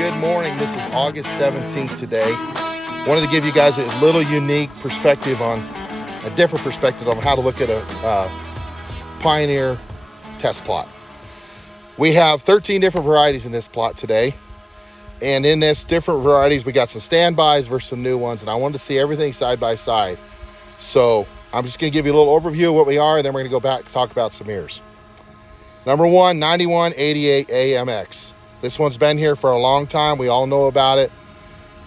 Good morning. This is August 17th today. Wanted to give you guys a little unique perspective on, a different perspective on how to look at a Pioneer test plot. We have 13 different varieties in this plot today. And in this different varieties, we got some standbys versus some new ones. And I wanted to see everything side by side. So I'm just going to give you a little overview of what we are, and then we're going to go back and talk about some ears. Number one, 9188 AMX. This one's been here for a long time. We all know about it.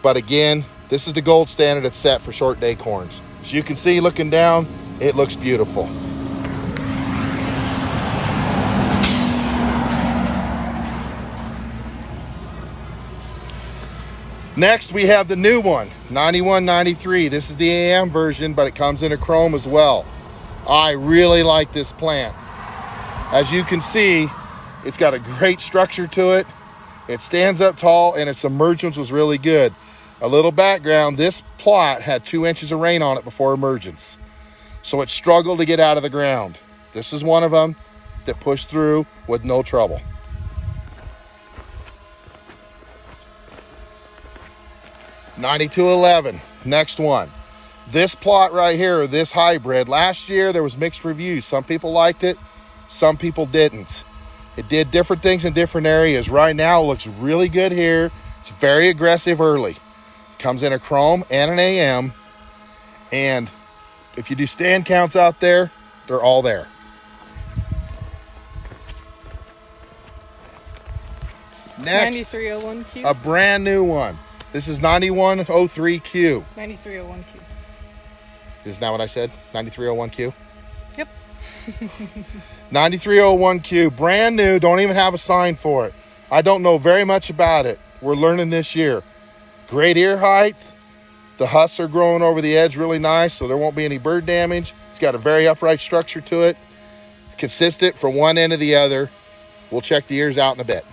But again, this is the gold standard that's set for short day corns. As you can see, looking down, it looks beautiful. Next, we have the new one, 9193. This is the AM version, but it comes in a chrome as well. I really like this plant. As you can see, it's got a great structure to it. It stands up tall, and its emergence was really good. A little background, this plot had 2 inches of rain on it before emergence. So it struggled to get out of the ground. This is one of them that pushed through with no trouble. (9211), next one. This plot right here, this hybrid, last year there was mixed reviews. Some people liked it, some people didn't. It did different things in different areas. Right now it looks really good here. It's very aggressive early. Comes in a chrome and an AM. And if you do stand counts out there, they're all there. Next, 9301Q. a brand new one. This is 9103Q. 9301Q. Isn't that what I said? 9301Q? Yep. 9301Q, brand new, don't even have a sign for it. I don't know very much about it. We're learning this year. Great ear height. The husks are growing over the edge really nice, so there won't be any bird damage. It's got a very upright structure to it. Consistent from one end to the other. We'll check the ears out in a bit.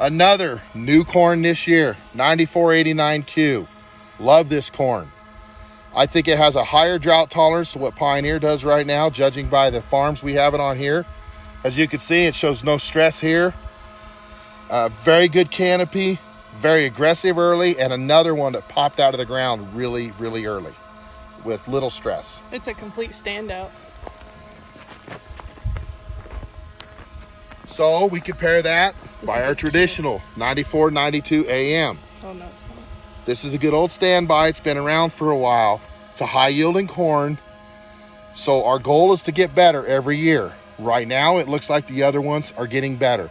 Another new corn this year, 9489Q. Love this corn. I think it has a higher drought tolerance than what Pioneer does right now, judging by the farms we have it on here. As you can see, it shows no stress here. Very good canopy, very aggressive early, and another one that popped out of the ground really, really early with little stress. It's a complete standout. So we compare that by our traditional 9492 AM. Oh, no, it's not. This is a good old standby. It's been around for a while. It's a high yielding corn. So our goal is to get better every year. Right now, it looks like the other ones are getting better.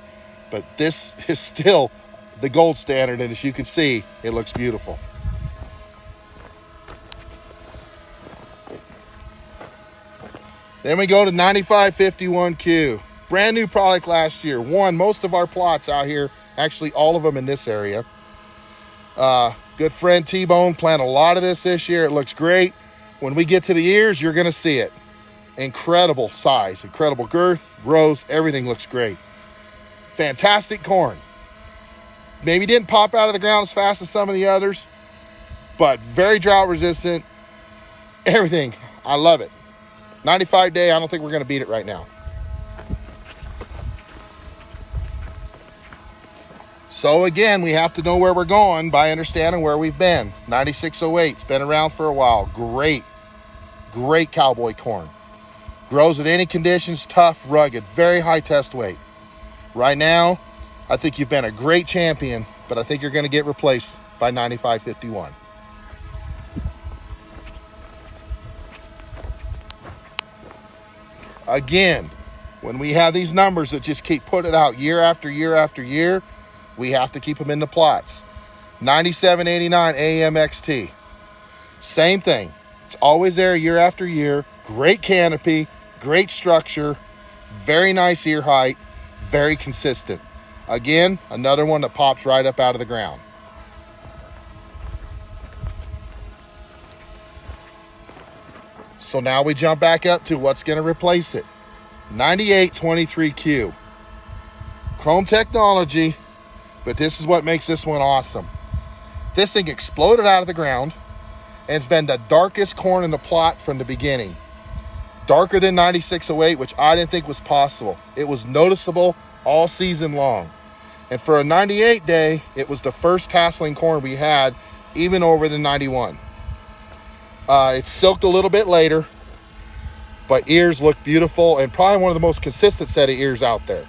But this is still the gold standard. And as you can see, it looks beautiful. Then we go to 9551Q. Brand new product last year. Won most of our plots out here. Actually, all of them in this area. Good friend T-Bone planted a lot of this year. It looks great. When we get to the ears, you're going to see it. Incredible size, incredible girth, rows, everything looks great. Fantastic corn. Maybe didn't pop out of the ground as fast as some of the others, but very drought resistant. Everything. I love it. 95 day, I don't think we're going to beat it right now. So again, we have to know where we're going by understanding where we've been. 9608, it's been around for a while. Great, great cowboy corn. Grows in any conditions, tough, rugged, very high test weight. Right now, I think you've been a great champion, but I think you're going to get replaced by 9551. Again, when we have these numbers that just keep putting out year after year after year, we have to keep them in the plots. 9789 AMXT. Same thing. It's always there year after year. Great canopy, great structure, very nice ear height, very consistent. Again, another one that pops right up out of the ground. So now we jump back up to what's going to replace it. 9823Q. Chrome technology. But this is what makes this one awesome. This thing exploded out of the ground, and it's been the darkest corn in the plot from the beginning. Darker than 9608, which I didn't think was possible. It was noticeable all season long. And for a 98 day, it was the first tasseling corn we had, even over the 91. It's silked a little bit later, but ears look beautiful and probably one of the most consistent set of ears out there.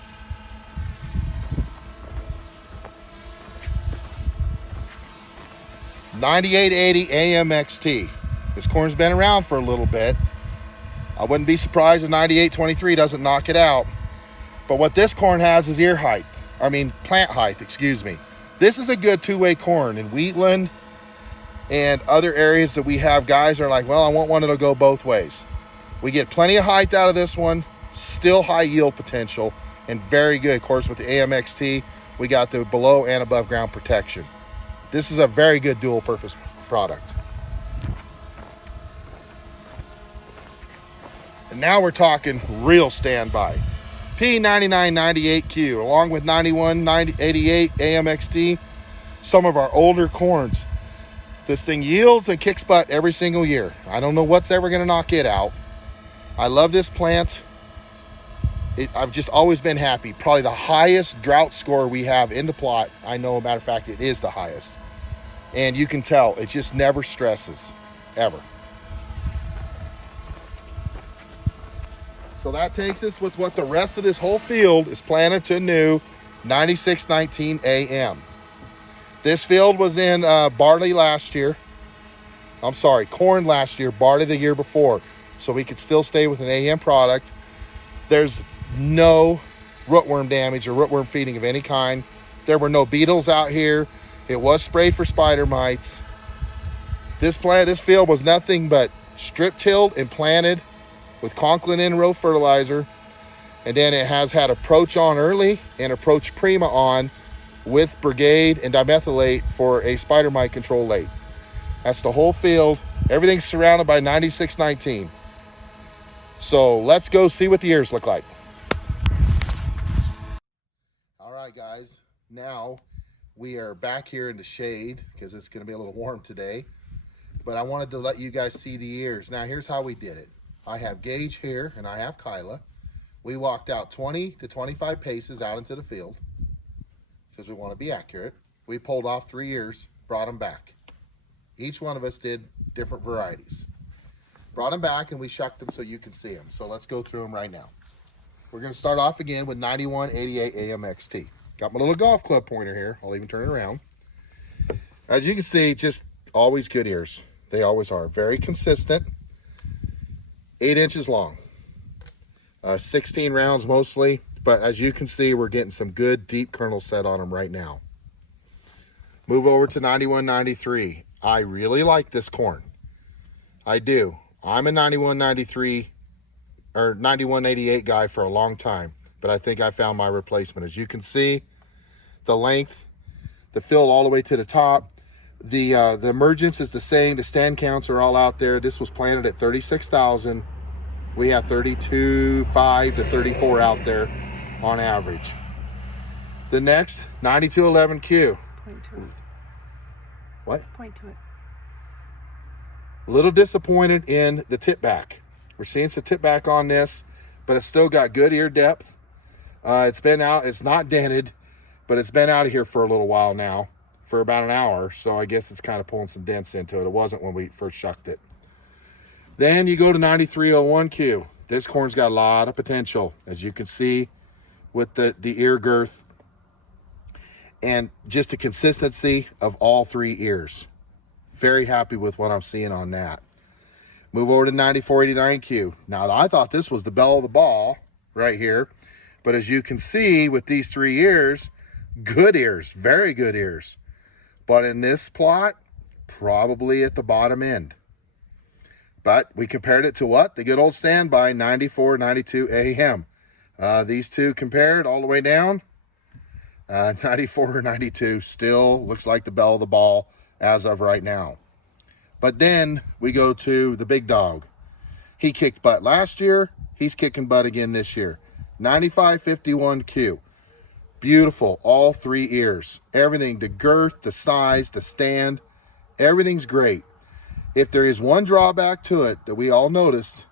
$98.80 AMXT. This corn's been around for a little bit. I wouldn't be surprised if 98.23 doesn't knock it out. But what this corn has is plant height, excuse me. This is a good two-way corn. In Wheatland and other areas that we have, guys are like, well, I want one that'll go both ways. We get plenty of height out of this one, still high yield potential, and very good. Of course, with the AMXT, we got the below and above ground protection. This is a very good dual purpose product. And now we're talking real standby. P9998Q along with 9188 AMXT, some of our older corns. This thing yields and kicks butt every single year. I don't know what's ever going to knock it out. I love this plant. I've just always been happy. Probably the highest drought score we have in the plot. I know, a matter of fact, it is the highest. And you can tell it just never stresses, ever. So that takes us with what the rest of this whole field is planted to new 9619 AM. This field was in barley last year. I'm sorry, corn last year, barley the year before. So we could still stay with an AM product. There's no rootworm damage or rootworm feeding of any kind. There were no beetles out here. It was sprayed for spider mites. This field was nothing but strip tilled and planted with Conklin in-row fertilizer. And then it has had approach on early and approach prima on with brigade and dimethylate for a spider mite control late. That's the whole field. Everything's surrounded by 9619. So let's go see what the ears look like. All right, guys. Now we are back here in the shade because it's going to be a little warm today. But I wanted to let you guys see the ears. Now, here's how we did it. I have Gage here and I have Kyla. We walked out 20 to 25 paces out into the field because we want to be accurate. We pulled off 3 ears, brought them back. Each one of us did different varieties. Brought them back and we shucked them so you can see them. So let's go through them right now. We're going to start off again with 9188 AMXT. Got my little golf club pointer here. I'll even turn it around. As you can see, just always good ears. They always are. Very consistent. 8 inches long. 16 rounds mostly. But as you can see, we're getting some good deep kernel set on them right now. Move over to 9193. I really like this corn. I do. I'm a 9193 or 9188 guy for a long time, but I think I found my replacement. As you can see, the length, the fill all the way to the top. The emergence is the same. The stand counts are all out there. This was planted at 36,000. We have 32.5 to 34 out there on average. The next 9211Q. Point to it. What? Point to it. A little disappointed in the tip back. We're seeing some tip back on this, but it's still got good ear depth. It's been out. It's not dented, but it's been out of here for a little while now, for about an hour. So I guess it's kind of pulling some dents into it. It wasn't when we first shucked it. Then you go to 9301Q. This corn's got a lot of potential, as you can see with the ear girth and just the consistency of all 3 ears. Very happy with what I'm seeing on that. Move over to 9489Q. Now, I thought this was the bell of the ball right here, but as you can see with these 3 ears, good ears, very good ears. But in this plot, probably at the bottom end. But we compared it to what? The good old standby 9492 AM. These two compared all the way down. 94 or 92 still looks like the bell of the ball as of right now. But then we go to the big dog. He kicked butt last year. He's kicking butt again this year. 9551Q. Beautiful, all 3 ears. Everything, the girth, the size, the stand, everything's great. If there is one drawback to it that we all noticed,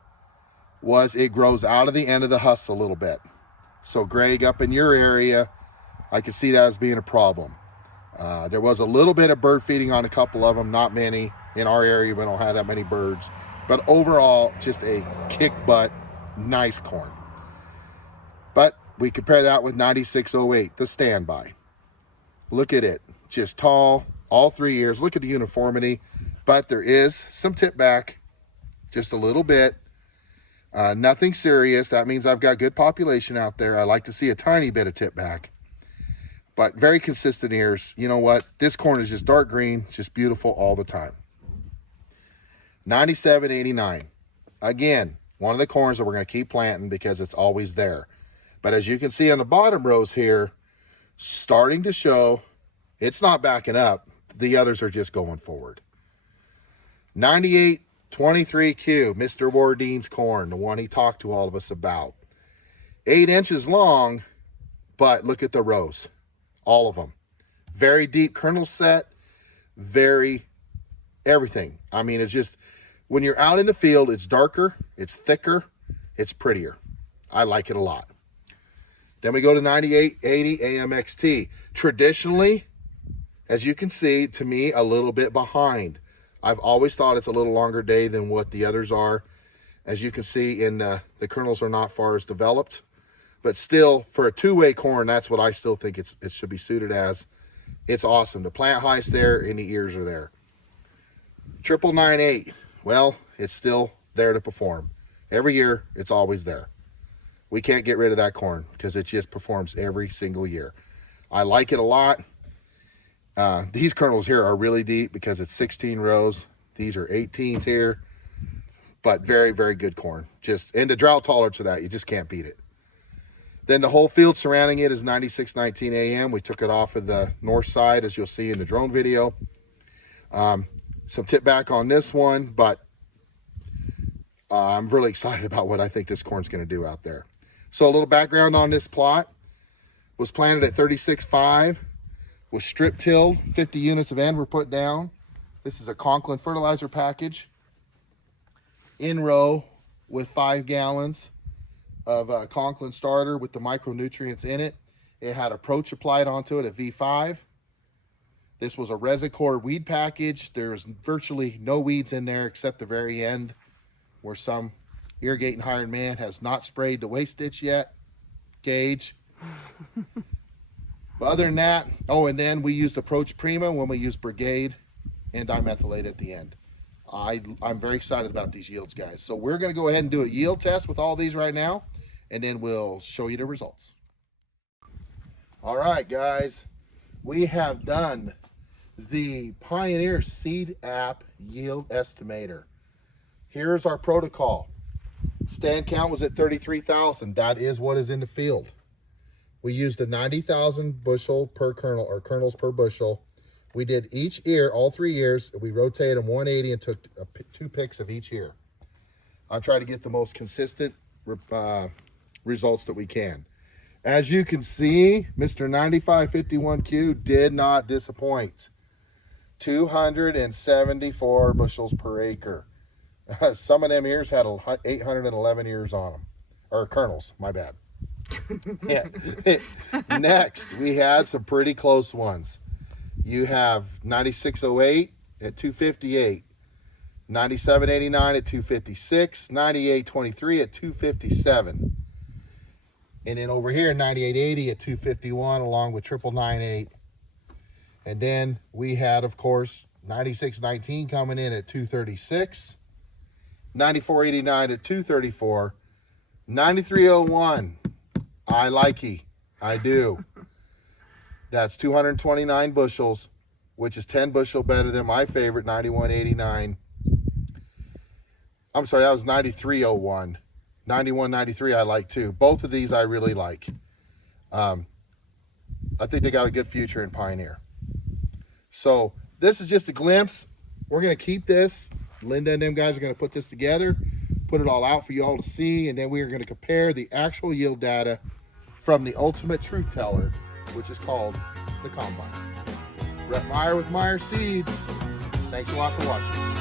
was it grows out of the end of the husk a little bit. So Greg, up in your area, I could see that as being a problem. There was a little bit of bird feeding on a couple of them, not many. In our area, we don't have that many birds. But overall, just a kick butt, nice corn. But we compare that with 9608, the standby. Look at it, just tall, all 3 years. Look at the uniformity, but there is some tip back, just a little bit. Nothing serious. That means I've got good population out there. I like to see a tiny bit of tip back, but very consistent ears. You know what? This corn is just dark green, just beautiful all the time. 9789. Again, one of the corns that we're going to keep planting because it's always there. But as you can see on the bottom rows here, starting to show it's not backing up. The others are just going forward. 9823Q, Mr. Wardine's corn, the one he talked to all of us about. 8 inches long, but look at the rows. All of them. Very deep kernel set, very everything. I mean, it's just, when you're out in the field, it's darker, it's thicker, it's prettier. I like it a lot. Then we go to 9880 AMXT. Traditionally, as you can see, to me, a little bit behind. I've always thought it's a little longer day than what the others are. As you can see, in the kernels are not far as developed. But still, for a two-way corn, that's what I still think it should be suited as. It's awesome. The plant height's there and the ears are there. 9998. Well, it's still there to perform. Every year, it's always there. We can't get rid of that corn because it just performs every single year. I like it a lot. These kernels here are really deep because it's 16 rows. These are 18s here, but very, very good corn. And the drought tolerance of that, you just can't beat it. Then the whole field surrounding it is 9619 AM. We took it off of the north side, as you'll see in the drone video. Some tip back on this one, but I'm really excited about what I think this corn's going to do out there. So a little background on this plot. Was planted at 36.5, was strip tilled, 50 units of N were put down. This is a Conklin fertilizer package. In row with 5 gallons of Conklin starter with the micronutrients in it. It had approach applied onto it at V5. This was a Resicor weed package. There's virtually no weeds in there except the very end where some irrigating hired man has not sprayed the waste ditch yet. Gauge. But other than that, and then we used Approach Prima when we used Brigade and dimethylate at the end. I'm very excited about these yields, guys. So we're going to go ahead and do a yield test with all these right now, and then we'll show you the results. All right, guys, we have done the Pioneer Seed App Yield Estimator. Here's our protocol. Stand count was at 33,000. That is what is in the field. We used a 90,000 bushel per kernel, or kernels per bushel. We did each ear, all 3 ears. We rotated them 180 and took 2 picks of each ear. I'll try to get the most consistent results that we can. As you can see, Mr. 9551Q did not disappoint. 274 bushels per acre. Some of them ears had 811 ears on them, or kernels, my bad. Yeah. Next, we had some pretty close ones. You have 9608 at 258, 9789 at 256, 9823 at 257, and then over here 9880 at 251 along with 9998. And then we had, of course, 9619 coming in at 236, 9489 at 234, 9301. I likey. I do. That's 229 bushels, which is 10 bushel better than my favorite 9189. I'm sorry, that was 9301. 9193 I like too. Both of these I really like. I think they got a good future in Pioneer. So this is just a glimpse. We're going to keep this. Linda and them guys are going to put this together, put it all out for you all to see, and then we are going to compare the actual yield data from the ultimate truth teller, which is called the Combine. Brett Meyer with Meyer Seeds. Thanks a lot for watching.